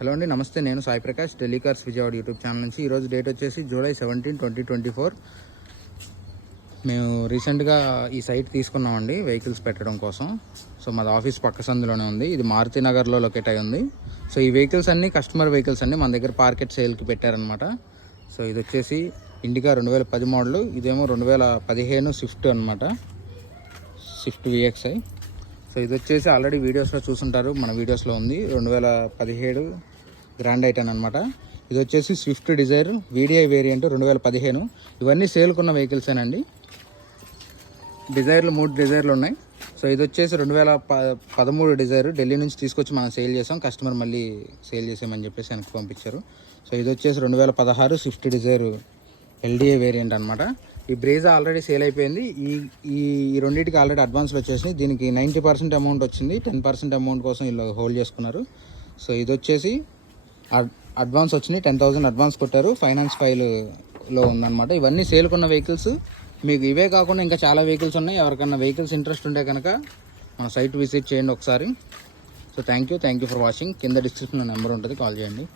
Hello అండి, నమస్తే. నేను Sai Prakash, Delhi cars Vijayawada YouTube channel నుంచి. ఈరోజు డేట్ వచ్చేసి జూలై 17, 2024. మేము రీసెంట్గా ఈ సైట్ తీసుకున్నామండి వెహికల్స్ పెట్టడం కోసం. సో మాది ఆఫీస్ పక్క సందులోనే ఉంది. ఇది మారుతి నగర్లో లొకేట్ అయి ఉంది. సో ఈ వెహికల్స్ అన్నీ కస్టమర్ వెహికల్స్ అండి, మన దగ్గర పార్కెట్ సేల్కి పెట్టారనమాట. సో ఇది వచ్చేసి ఇండికా 2010 మోడల్, ఇదేమో 2015 స్విఫ్ట్ అనమాట, స్విఫ్ట్ విఎక్స్ఐ. సో ఇది వచ్చేసి ఆల్రెడీ వీడియోస్లో చూసుంటారు, మన వీడియోస్లో ఉంది. 2017 గ్రాండ్ ఐటెన్ అనమాట. ఇది వచ్చేసి స్విఫ్ట్ డిజైర్ వీడిఐ వేరియంట్ 2015. ఇవన్నీ సేల్కున్న వెహికల్సేనండి. డిజైర్లు 3 డిజైర్లు ఉన్నాయి. సో ఇది వచ్చేసి 2013 డిజైర్, ఢిల్లీ నుంచి తీసుకొచ్చి మనం సేల్ చేసాం. కస్టమర్ మళ్ళీ సేల్ చేసామని చెప్పేసి వెనక్కి పంపించారు. సో ఇది వచ్చేసి 2016 స్విఫ్ట్ డిజైర్ ఎల్డిఏ వేరియంట్ అనమాట. ఈ బ్రేజా ఆల్రెడీ సేల్ అయిపోయింది. ఈ రెండింటికి ఆల్రెడీ అడ్వాన్స్లు వచ్చేసినాయి. దీనికి 90% అమౌంట్ వచ్చింది, 10% అమౌంట్ కోసం వీళ్ళు హోల్డ్ చేసుకున్నారు. సో ఇది వచ్చేసి అడ్వాన్స్ వచ్చినాయి, 10,000 అడ్వాన్స్ కొట్టారు. ఫైనాన్స్ ఫైల్లో ఉందన్నమాట. ఇవన్నీ సేల్కున్న వెహికల్స్. మీకు ఇవే కాకుండా ఇంకా చాలా వెహికల్స్ ఉన్నాయి. ఎవరికన్నా వెహికల్స్ ఇంట్రెస్ట్ ఉంటే కనుక మన సైట్ విజిట్ చేయండి ఒకసారి. So thank you for watching. కింద డిస్క్రిప్షన్లో నెంబర్ ఉంటుంది, కాల్ చేయండి.